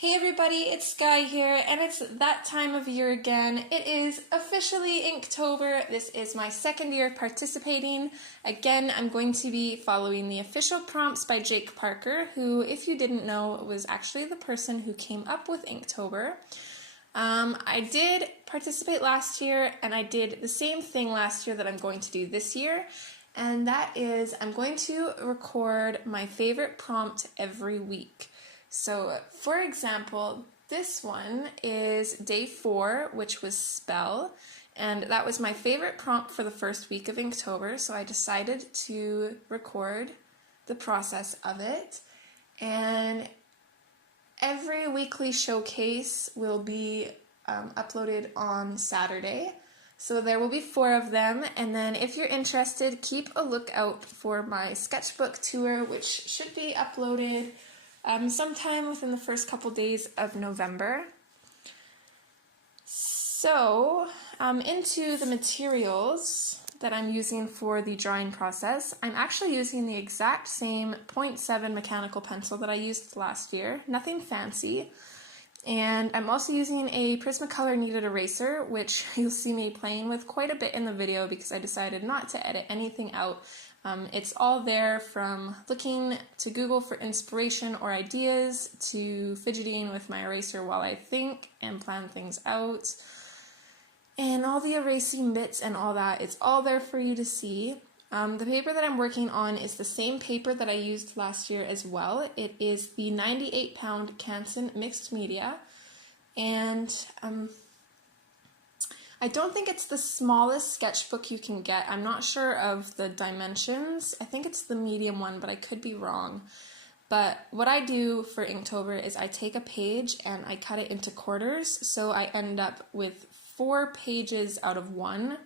Hey everybody, it's Skyee here, and it's that time of year again. It is officially Inktober. This is my second year participating. Again, I'm going to be following the official prompts by Jake Parker, who, if you didn't know, was actually the person who came up with Inktober. I did participate last year, and I did the same thing last year that I'm going to do this year, and that is I'm going to record my favorite prompt every week. So, for example, this one is day 4, which was spell, and that was my favorite prompt for the first week of Inktober, so I decided to record the process of it. And every weekly showcase will be uploaded on Saturday. So there will be 4 of them, and then if you're interested, keep a lookout for my sketchbook tour, which should be uploaded sometime within the first couple days of November. So, into the materials that I'm using for the drawing process, I'm actually using the exact same 0.7 mechanical pencil that I used last year, nothing fancy. And I'm also using a Prismacolor kneaded eraser, which you'll see me playing with quite a bit in the video because I decided not to edit anything out. It's all there, from looking to Google for inspiration or ideas to fidgeting with my eraser while I think and plan things out. And all the erasing bits and all that, it's all there for you to see. The paper that I'm working on is the same paper that I used last year as well. It is the 98-pound Canson mixed media, and I don't think it's the smallest sketchbook you can get. I'm not sure of the dimensions. I think it's the medium one, but I could be wrong. But what I do for Inktober is I take a page and I cut it into quarters, so I end up with 4 pages out of 1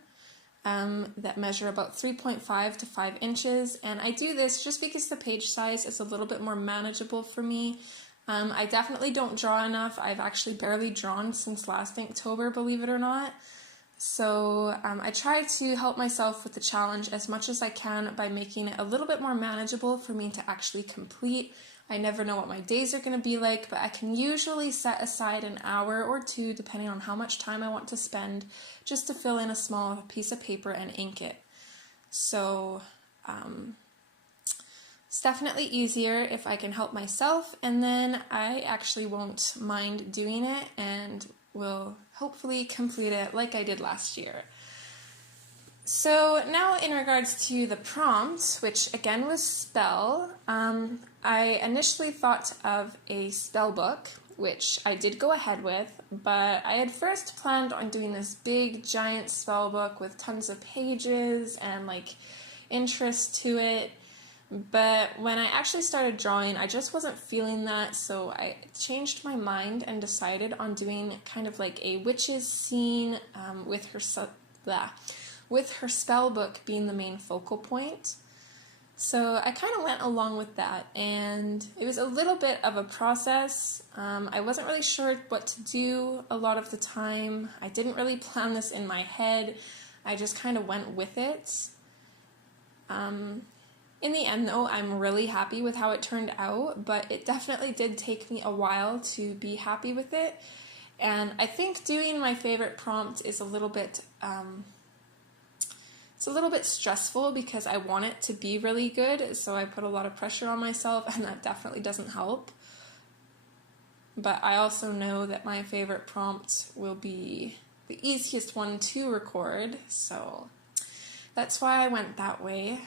that measure about 3.5 to 5 inches. And I do this just because the page size is a little bit more manageable for me. I definitely don't draw enough. I've actually barely drawn since last Inktober, believe it or not. So I try to help myself with the challenge as much as I can by making it a little bit more manageable for me to actually complete. I never know what my days are going to be like, but I can usually set aside an hour or 2, depending on how much time I want to spend, just to fill in a small piece of paper and ink it. So it's definitely easier if I can help myself, and then I actually won't mind doing it and will hopefully complete it like I did last year. So now in regards to the prompt, which again was spell, I initially thought of a spell book, which I did go ahead with, but I had first planned on doing this big giant spell book with tons of pages and like interest to it. But when I actually started drawing, I just wasn't feeling that, so I changed my mind and decided on doing kind of like a witch's scene with her spell book being the main focal point. So I kind of went along with that, and it was a little bit of a process. I wasn't really sure what to do a lot of the time. I didn't really plan this in my head. I just kind of went with it. In the end, though, I'm really happy with how it turned out, but it definitely did take me a while to be happy with it. And I think doing my favorite prompt is a little bit, stressful because I want it to be really good, so I put a lot of pressure on myself, and that definitely doesn't help. But I also know that my favorite prompt will be the easiest one to record, so that's why I went that way.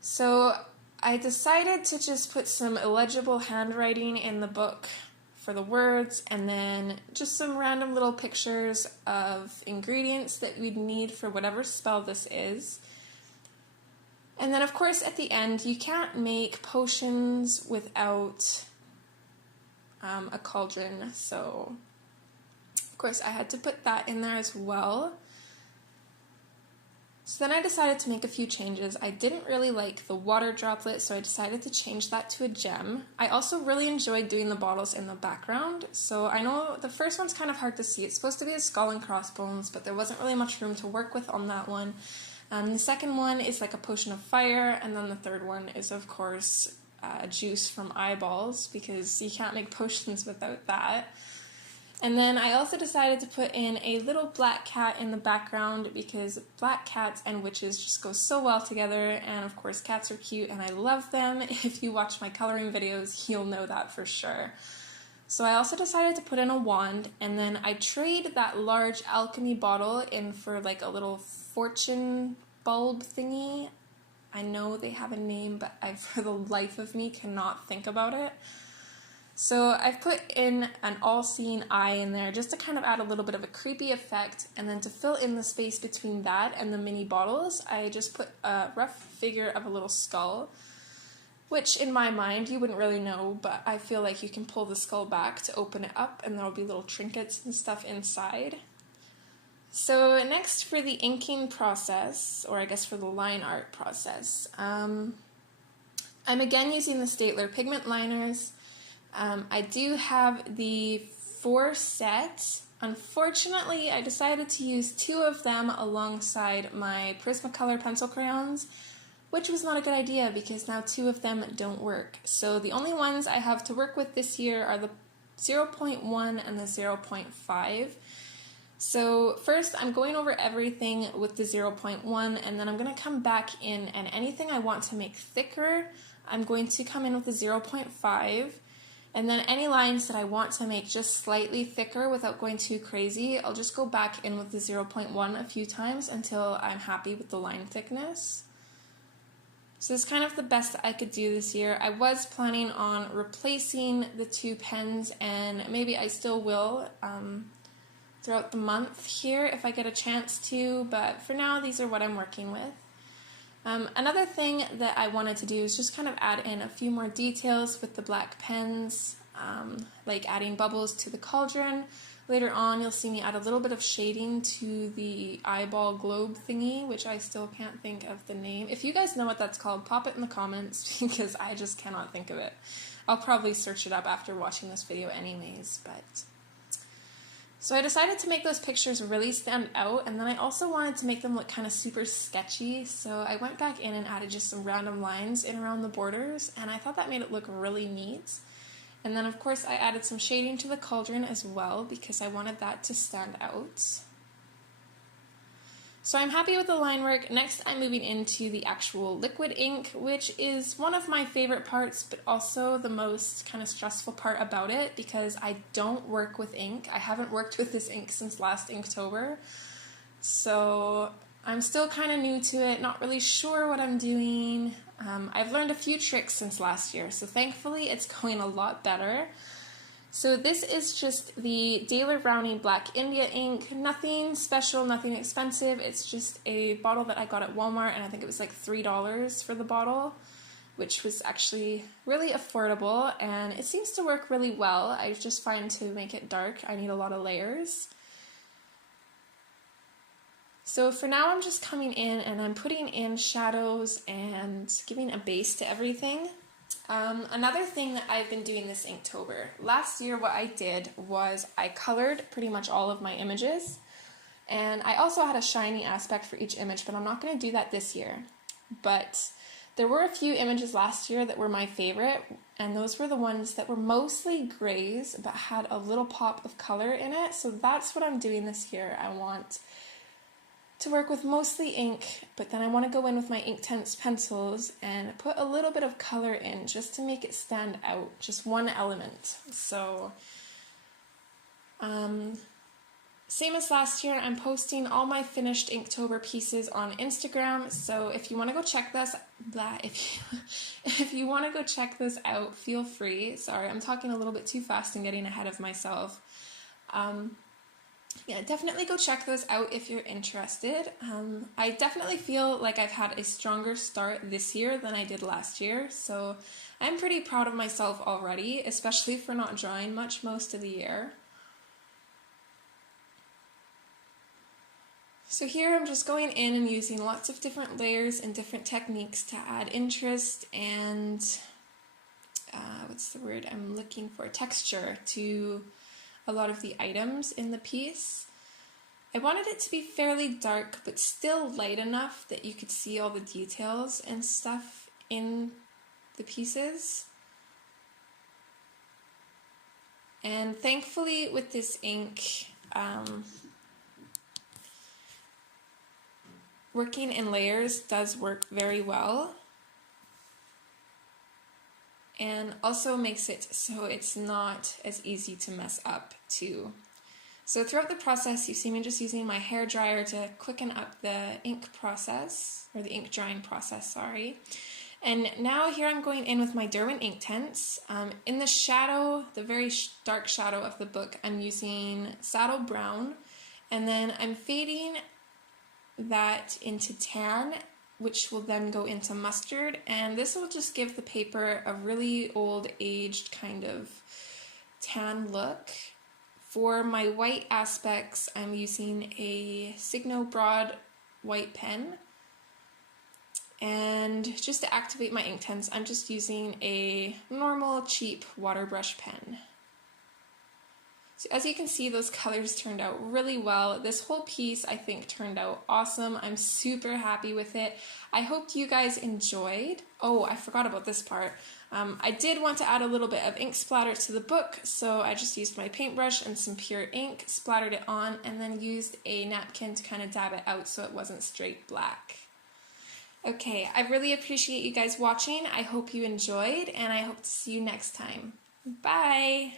So I decided to just put some illegible handwriting in the book for the words, and then just some random little pictures of ingredients that we'd need for whatever spell this is. And then of course at the end, you can't make potions without a cauldron, so of course I had to put that in there as well. So then I decided to make a few changes. I didn't really like the water droplet, so I decided to change that to a gem. I also really enjoyed doing the bottles in the background. So I know the first one's kind of hard to see. It's supposed to be a skull and crossbones, but there wasn't really much room to work with on that one. The second one is like a potion of fire, and then the third one is, of course, juice from eyeballs, because you can't make potions without that. And then I also decided to put in a little black cat in the background, because black cats and witches just go so well together, and of course cats are cute and I love them. If you watch my coloring videos, you'll know that for sure. So I also decided to put in a wand, and then I trade that large alchemy bottle in for like a little fortune bulb thingy. I know they have a name, but I, for the life of me, cannot think about it. So I've put in an all-seeing eye in there just to kind of add a little bit of a creepy effect, and then to fill in the space between that and the mini bottles, I just put a rough figure of a little skull, which in my mind you wouldn't really know, but I feel like you can pull the skull back to open it up and there'll be little trinkets and stuff inside. So next, for the inking process, or I guess for the line art process, I'm again using the Staedtler pigment liners. I do have the 4 sets. Unfortunately, I decided to use 2 of them alongside my Prismacolor pencil crayons, which was not a good idea because now 2 of them don't work. So the only ones I have to work with this year are the 0.1 and the 0.5. So first I'm going over everything with the 0.1, and then I'm going to come back in, and anything I want to make thicker, I'm going to come in with the 0.5. And then any lines that I want to make just slightly thicker without going too crazy, I'll just go back in with the 0.1 a few times until I'm happy with the line thickness. So this is kind of the best that I could do this year. I was planning on replacing the 2 pens, and maybe I still will throughout the month here if I get a chance to, but for now these are what I'm working with. Another thing that I wanted to do is just kind of add in a few more details with the black pens, like adding bubbles to the cauldron. Later on you'll see me add a little bit of shading to the eyeball globe thingy, which I still can't think of the name. If you guys know what that's called, pop it in the comments because I just cannot think of it. I'll probably search it up after watching this video anyways, but... So I decided to make those pictures really stand out, and then I also wanted to make them look kind of super sketchy, so I went back in and added just some random lines in around the borders, and I thought that made it look really neat. And then of course I added some shading to the cauldron as well because I wanted that to stand out. So I'm happy with the line work. Next I'm moving into the actual liquid ink, which is one of my favorite parts, but also the most kind of stressful part about it because I don't work with ink. I haven't worked with this ink since last Inktober, so I'm still kind of new to it, not really sure what I'm doing. I've learned a few tricks since last year, so thankfully it's going a lot better. So this is just the Daler Brownie Black India ink. Nothing special, nothing expensive. It's just a bottle that I got at Walmart, and I think it was like $3 for the bottle, which was actually really affordable, and it seems to work really well. I just find to make it dark, I need a lot of layers. So for now I'm just coming in and I'm putting in shadows and giving a base to everything. Another thing that I've been doing this Inktober, last year what I did was I colored pretty much all of my images, and I also had a shiny aspect for each image, but I'm not going to do that this year. But there were a few images last year that were my favorite, and those were the ones that were mostly grays but had a little pop of color in it, so that's what I'm doing this year. I want to work with mostly ink, but then I want to go in with my Inktense pencils and put a little bit of color in just to make it stand out, just one element. So, same as last year, I'm posting all my finished Inktober pieces on Instagram, so if you want to go check this, if you want to go check this out, feel free. Sorry, I'm talking a little bit too fast and getting ahead of myself. Yeah, definitely go check those out if you're interested. I definitely feel like I've had a stronger start this year than I did last year, so I'm pretty proud of myself already, especially for not drawing much most of the year. So here I'm just going in and using lots of different layers and different techniques to add interest and, what's the word I'm looking for, texture to a lot of the items in the piece. I wanted it to be fairly dark but still light enough that you could see all the details and stuff in the pieces. And thankfully with this ink, working in layers does work very well. And also makes it so it's not as easy to mess up too. So throughout the process, you see me just using my hair dryer to quicken up the ink process, or the ink drying process, sorry. And now here I'm going in with my Derwent Inktense. In the shadow, the very dark shadow of the book, I'm using Saddle Brown, and then I'm fading that into tan, which will then go into mustard, and this will just give the paper a really old aged kind of tan look. For my white aspects, I'm using a Signo Broad white pen, and just to activate my Inktense, I'm just using a normal cheap water brush pen. So as you can see, those colors turned out really well. This whole piece, I think, turned out awesome. I'm super happy with it. I hope you guys enjoyed. Oh, I forgot about this part. I did want to add a little bit of ink splatter to the book, so I just used my paintbrush and some pure ink, splattered it on, and then used a napkin to kind of dab it out so it wasn't straight black. Okay, I really appreciate you guys watching. I hope you enjoyed, and I hope to see you next time. Bye!